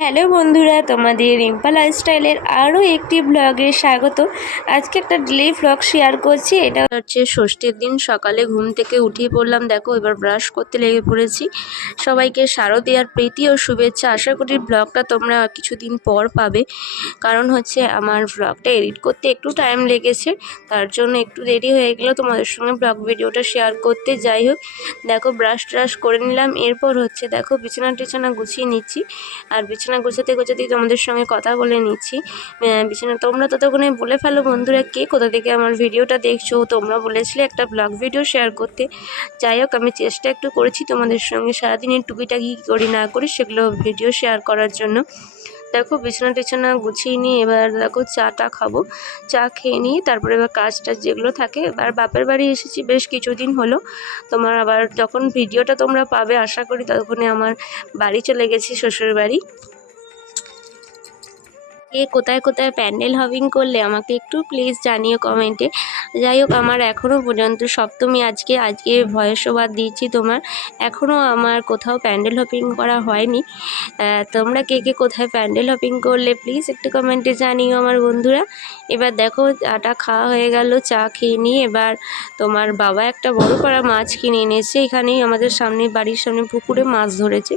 Hello বন্ধুরা, তোমাদের রিম্পা লাইফস্টাইলের আরও একটি ব্লগে স্বাগত। আজকে একটা ডেলি ব্লগ শেয়ার করছি। এটা হচ্ছে ষষ্ঠীর দিন সকালে ঘুম থেকে উঠিয়ে পড়লাম। দেখো এবার ব্রাশ করতে লেগে পড়েছি। সবাইকে শারদীয়ার প্রীতি ও শুভেচ্ছা। আশা করি ব্লগটা তোমরা কিছুদিন পর পাবে, কারণ হচ্ছে আমার ব্লগটা এডিট করতে একটু টাইম লেগেছে, তার জন্য একটু দেরি হয়ে গেল তোমাদের সঙ্গে ব্লগ ভিডিওটা শেয়ার করতে। যাই হোক, দেখো ব্রাশ ট্রাশ করে নিলাম। এরপর হচ্ছে দেখো বিছানা গুছিয়ে নিচ্ছি, আর বিছানা গোছাতেই তোমাদের সঙ্গে কথা বলে নিচ্ছি। বিছানা তোমরা ততক্ষণে বলে ফেলো বন্ধুরা, কে কোথা থেকে আমার ভিডিওটা দেখছো। তোমরা বলেছিলে একটা ব্লগ ভিডিও শেয়ার করতে। যাই হোক, আমি চেষ্টা একটু করেছি তোমাদের সঙ্গে সারাদিনের টুকিটাকি কী করি না করি সেগুলো ভিডিও শেয়ার করার জন্য। দেখো বিছানা গুছিয়ে নিয়ে এবার দেখো চাটা খাবো। চা খেয়ে নিয়ে তারপরে এবার কাজটা যেগুলো থাকে, এবার বাপের বাড়ি এসেছি বেশ কিছুদিন হলো। তোমার আবার যখন ভিডিওটা তোমরা পাবে আশা করি ততক্ষণে আমার বাড়ি চলে গেছি, শ্বশুর বাড়ি। কে কোথায় কোথায় প্যান্ডেল হপিং করলে আমাকে একটু প্লিজ জানিও কমেন্টে। যাই হোক, আমার এখনও পর্যন্ত সপ্তমী আজকে ভয়েস ওভার দিচ্ছি তোমার, এখনও আমার কোথাও প্যান্ডেল হপিং করা হয়নি। তোমরা কে কে কোথায় প্যান্ডেল হপিং করলে প্লিজ একটু কমেন্টে জানিও আমার বন্ধুরা। এবার দেখো চাটা খাওয়া হয়ে গেল। চা খেয়ে নিয়ে এবার তোমার বাবা একটা বড় পাড়া মাছ কিনে এনেছে। এখানেই আমাদের বাড়ির সামনে পুকুরে মাছ ধরেছে,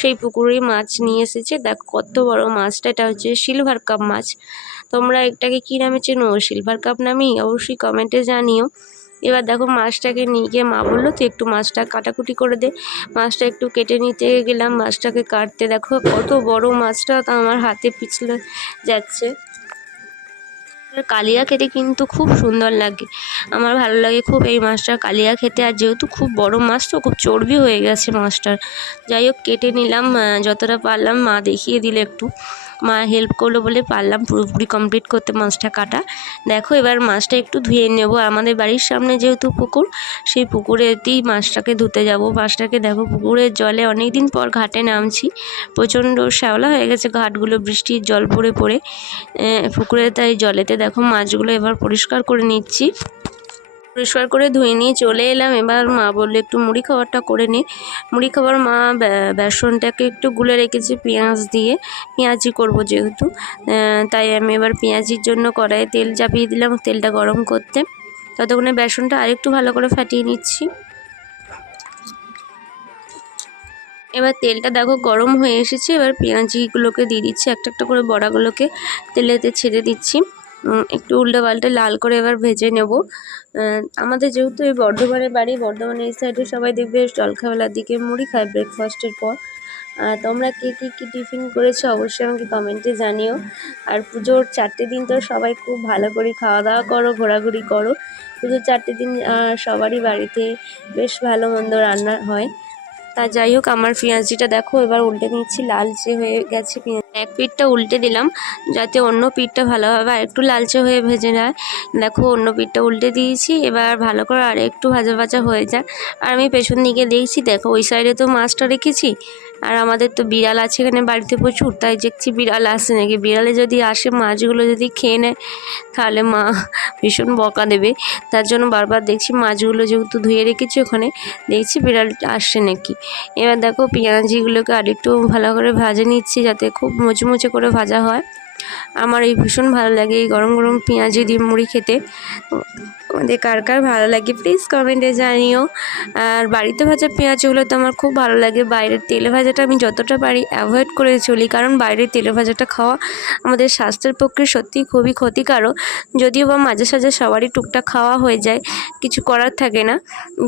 সেই পুকুরেই মাছ নিয়ে এসেছে। দেখো কত বড় মাছটা, এটা হচ্ছে সিলভার কাপ মাছ। তোমরা এটাকে কী নামে চেনো, সিলভার কাপ নামেই অবশ্যই কমেন্টে জানিও। এবার দেখো মাছটাকে নিয়ে গিয়ে মা বললো তুই একটু মাছটা কাটাকুটি করে দে। মাছটা একটু কেটে নিতে গেলাম, মাছটাকে কাটতে দেখো কত বড় মাছটা তা আমার হাতে পিছলে যাচ্ছে। কালিয়া খেতে কিন্তু খুব সুন্দর লাগে, আমার ভালো লাগে খুব এই মাছটা কালিয়া খেতে। আর যেহেতু খুব বড় মাছ তো খুব চর্বি হয়ে গেছে মাছটার। যাই হোক কেটে নিলাম, যতটা পারলাম মা দেখিয়ে দিলে একটু, মা হেল্প করলো বলে পারলাম পুরোপুরি কমপ্লিট করতে মাছটা কাটা। দেখো এবার মাছটা একটু ধুয়ে নেব। আমাদের বাড়ির সামনে যেহেতু পুকুর, সেই পুকুরেতেই মাছটাকে ধুতে যাব। মাছটাকে দেখো পুকুরের জলে অনেক দিন পর ঘাটে নামছি, প্রচণ্ড শ্যাওলা হয়ে গেছে ঘাটগুলো বৃষ্টির জল পড়ে পড়ে পুকুরে, তাই জলেতে দেখো মাছগুলো এবার পরিষ্কার করে নিচ্ছি। পরিষ্কার করে ধুয়ে নিয়ে চলে এলাম। এবার মা বললো একটু মুড়ি খাবারটা করে নে। মুড়ি খাবার মা বেসনটাকে একটু গুলে রেখেছে পেঁয়াজ দিয়ে, পেঁয়াজি করবো যেহেতু, তাই আমি এবার পেঁয়াজির জন্য কড়াইয়ে তেল চাপিয়ে দিলাম, তেলটা গরম করতে। ততক্ষণে বেসনটা আরেকটু ভালো করে ফাটিয়ে নিচ্ছি। এবার তেলটা দেখো গরম হয়ে এসেছে, এবার পেঁয়াজিগুলোকে দিয়ে দিচ্ছি, একটা একটা করে বড়াগুলোকে তেলেতে ছেড়ে দিচ্ছি। একটু উল্টে পাল্টে লাল করে এবার ভেজে নেব। আমাদের যেহেতু এই বর্ধমানের বাড়ি, বর্ধমানের এই সাইডে সবাই দেখবে জলখাবেলার দিকে মুড়ি খায় ব্রেকফাস্টের পর। তোমরা কে কী টিফিন করেছো অবশ্যই আমাকে কমেন্টে জানিও। আর পুজোর 4টে দিন তো সবাই খুব ভালো করে খাওয়া দাওয়া করো, ঘোরাঘুরি করো। পুজোর 4টে দিন সবারই বাড়িতে বেশ ভালো মন্দ রান্না হয়। তা যাই হোক, আমার পেঁয়াজিটা দেখো এবার উল্টে নিচ্ছি, লালচে হয়ে গেছে পেঁয়াজ। এক পিঠটা উল্টে দিলাম যাতে অন্য পিঠটা ভালোভাবে আর একটু লালচে হয়ে ভেজে নেয়। দেখো অন্য পিঠটা উল্টে দিয়েছি, এবার ভালো করে আর একটু ভাজা ভাজা হয়ে যায়। আর আমি পেছন দিকে দেখছি, দেখো ওই সাইডে তো মাছটা রেখেছি, আর আমাদের তো বিড়াল আছে এখানে বাড়িতে প্রচুর, তাই দেখছি বিড়াল আসে নাকি। বিড়ালে যদি আসে মাছগুলো যদি খেয়ে নেয় তাহলে মা ভীষণ বকা দেবে। তার জন্য বারবার দেখছি মাছগুলো যেহেতু ধুয়ে রেখেছি ওখানে, দেখছি বিড়াল আসছে নাকি। এবার দেখো পেঁয়াজিগুলোকে আরেকটু ভালো করে ভেজে নিচ্ছি যাতে খুব মুচমুচে করে ভাজা হয়। আমার এই ভীষণ ভালো লাগে এই গরম গরম পেঁয়াজি দিয়ে মুড়ি খেতে। আমাদের কার কার ভালো লাগে প্লিজ কমেন্টে জানিও। আর বাড়িতে ভাজা পেঁয়াজগুলো তো আমার খুব ভালো লাগে। বাইরের তেলে ভাজাটা আমি যতটা পারি অ্যাভয়েড করে চলি, কারণ বাইরের তেলে ভাজাটা খাওয়া আমাদের স্বাস্থ্যের পক্ষে সত্যিই খুবই ক্ষতিকারক। যদিও বা মাঝে সাঝে সবারই টুকটাক খাওয়া হয়ে যায়, কিছু করার থাকে না।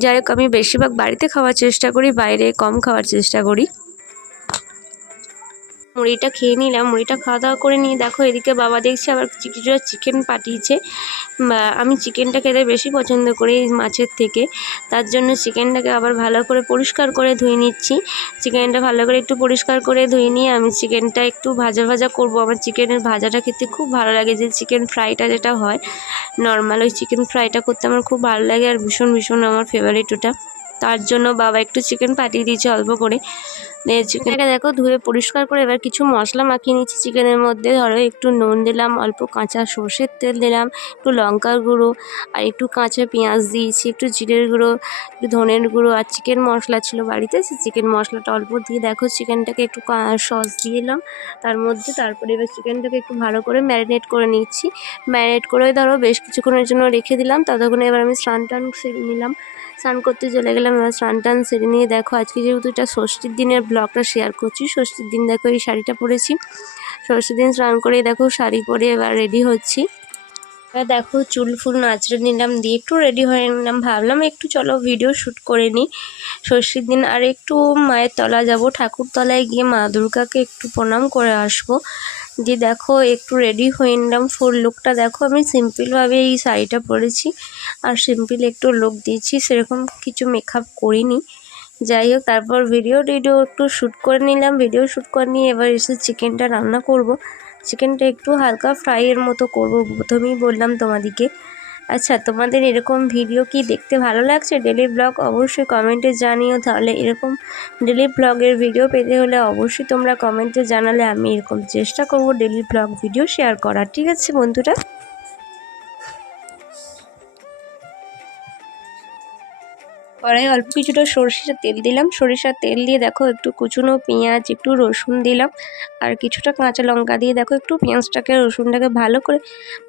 যাই হোক, আমি বেশিরভাগ বাড়িতে খাওয়ার চেষ্টা করি, বাইরে কম খাওয়ার চেষ্টা করি। মুড়িটা খেয়ে নিলাম, মুড়িটা খাওয়া দাওয়া করে নিয়ে দেখো এদিকে বাবা দেখছি আবার কিছুটা চিকেন পাঠিয়েছে। আমি চিকেনটা খেতে বেশি পছন্দ করি মাছের থেকে, তার জন্য চিকেনটাকে আবার ভালো করে পরিষ্কার করে ধুয়ে নিচ্ছি। চিকেনটা ভালো করে একটু পরিষ্কার করে ধুয়ে নিয়ে আমি চিকেনটা একটু ভাজা ভাজা করব। আমার চিকেনের ভাজাটা খেতে খুব ভালো লাগে, যে চিকেন ফ্রাইটা যেটা হয় নর্মাল, ওই চিকেন ফ্রাইটা করতে আমার খুব ভালো লাগে, আর ভীষণ ভীষণ আমার ফেভারিট ওটা। তার জন্য বাবা একটু চিকেন পাঠিয়ে দিয়েছে অল্প করে। চিকেনটাকে দেখো ধুয়ে পরিষ্কার করে এবার কিছু মশলা মাখিয়ে নিচ্ছি চিকেনের মধ্যে। ধরো একটু নুন দিলাম, অল্প কাঁচা সর্ষের তেল দিলাম, একটু লঙ্কার গুঁড়ো আর একটু কাঁচা পেঁয়াজ দিয়েছি, একটু জিরের গুঁড়ো, একটু ধনের গুঁড়ো আর চিকেন মশলা ছিল বাড়িতে, সেই চিকেন মশলাটা অল্প দিয়ে দেখো চিকেনটাকে একটু সস দিয়ে এলাম তার মধ্যে। তারপরে এবার চিকেনটাকে একটু ভালো করে ম্যারিনেট করে নিচ্ছি। ম্যারিনেট করে ধরো বেশ কিছুক্ষণের জন্য রেখে দিলাম। ততক্ষণে এবার আমি স্নান টান সেরে নিলাম, স্নান করতে চলে গেলাম। এবার স্নান টান সেরে নিয়ে দেখো আজকে যেহেতু এটা ষষ্ঠীর দিনের ব্লগটা শেয়ার করছি। ষষ্ঠীর দিন দেখো এই শাড়িটা পরেছি, ষষ্ঠীর দিন স্নান করে দেখো শাড়ি পরে এবার রেডি হচ্ছি। এবার দেখো চুল ফুল নাচড়ে নিলাম, দিয়ে একটু রেডি হয়ে নিলাম। ভাবলাম একটু চলো ভিডিও শ্যুট করে নিই ষষ্ঠীর দিন। আর একটু মায়ের তলা যাব, ঠাকুর তলায় গিয়ে মা দুর্গাকে একটু প্রণাম করে আসবো। দিয়ে দেখো একটু রেডি হয়ে নিলাম। ফুল লুকটা দেখো আমি সিম্পলভাবে এই শাড়িটা পরেছি আর সিম্পল একটু লুক দিয়েছি, সেরকম কিছু মেকআপ করিনি। যাই হোক তারপর ভিডিও একটু শ্যুট করে নিলাম। ভিডিও শ্যুট করে নিয়ে এবার এসে চিকেনটা রান্না করব। চিকেনটা একটু হালকা ফ্রাইয়ের মতো করব, প্রথমেই বললাম তোমাদেরকে। আচ্ছা, তোমাদের এরকম ভিডিও কি দেখতে ভালো লাগছে ডেলি ব্লগ? অবশ্যই কমেন্টে জানিও। তাহলে এরকম ডেলি ব্লগের ভিডিও পেতে হলে অবশ্যই তোমরা কমেন্টে জানালে আমি এরকম চেষ্টা করব ডেলি ব্লগ ভিডিও শেয়ার করার। ঠিক আছে বন্ধুরা? কড়াইয়ে অল্প কিছুটা সরিষার তেল দিলাম। সরিষার তেল দিয়ে দেখো একটু কুচনো পেঁয়াজ, একটু রসুন দিলাম আর কিছুটা কাঁচা লঙ্কা দিয়ে দেখো একটু পেঁয়াজটাকে রসুনটাকে ভালো করে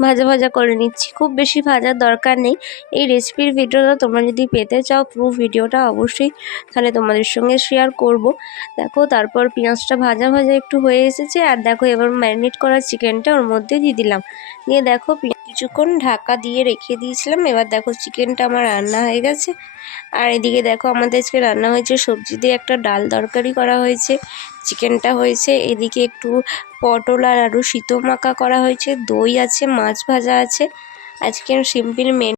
ভাজা করে নিচ্ছি। খুব বেশি ভাজার দরকার নেই। এই রেসিপির ভিডিওটা তোমরা যদি পেতে চাও পুরো ভিডিওটা অবশ্যই তাহলে তোমাদের সঙ্গে শেয়ার করব। দেখো তারপর পেঁয়াজটা ভাজা একটু হয়ে এসেছে আর দেখো এবার ম্যারিনেট করা চিকেনটা ওর মধ্যে দিয়ে দিলাম। দিয়ে দেখো কিছুক্ষণ ঢাকা দিয়ে রেখে দিয়েছিলাম। এবার দেখো চিকেনটা আমার রান্না হয়ে গেছে। আর এদিকে দেখো আমাদের আজকে রান্না হয়েছে সবজি দিয়ে একটা ডাল তরকারি করা হয়েছে, চিকেনটা হয়েছে, এদিকে একটু পটল আর আলু সিতো মাখা করা হয়েছে, দই আছে, মাছ ভাজা আছে। আজকের সিম্পল মেনু।